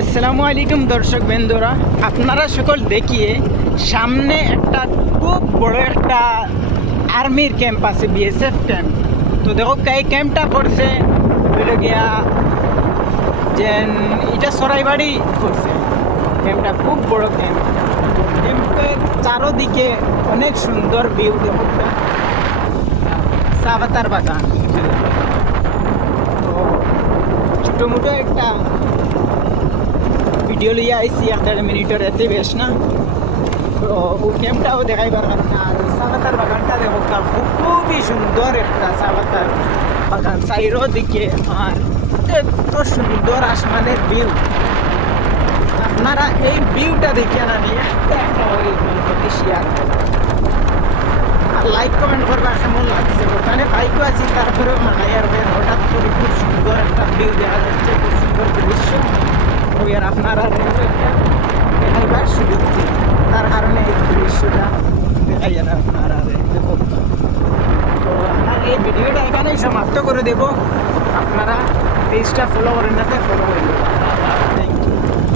আসসালামু আলাইকুম দর্শক বন্ধুরা, আপনারা সকল দেখিয়ে সামনে একটা খুব বড় একটা আর্মির ক্যাম্প আছে, বিএসএফ ক্যাম্প। তো দেখো, এই ক্যাম্পটা পড়ছে গিয়া যে এটা সরাইবাড়ি পড়ছে। ক্যাম্পটা খুব বড় ক্যাম্প। ক্যাম্পের চারোদিকে অনেক সুন্দর ভিউ দেখো। চা পাতার বাগান। তো ছোটো মোটো একটা ভিডিও আইসি এক দেড় মিনিটের এতে বেশ না। তো ও ক্যাম্পটাও দেখাইবার কারণে আর চাপাতার বাগানটা দেখো খুবই সুন্দর একটা চাপাতার বাগান। চাইরো দিকে আর এত সুন্দর আসমানের ভিউ আপনারা এই ভিউটা দেখে না নিয়ে শেয়ার আর লাইক কমেন্ট করবা কেমন লাগছে? ওখানে বাইকও আছি, তারপরেও মানাই আর বের হঠাৎ করে খুব সুন্দর একটা ভিউ দেখা যাচ্ছে, খুব সুন্দর দৃশ্য। ওই আর আপনারা দেখাইবার সুযোগ তার কারণে এই দৃশ্যটা তো এই ভিডিওটা এখানেই সমাপ্ত করে দেব। আপনারা পেজটা ফলো করেন না ফলো করে দেবো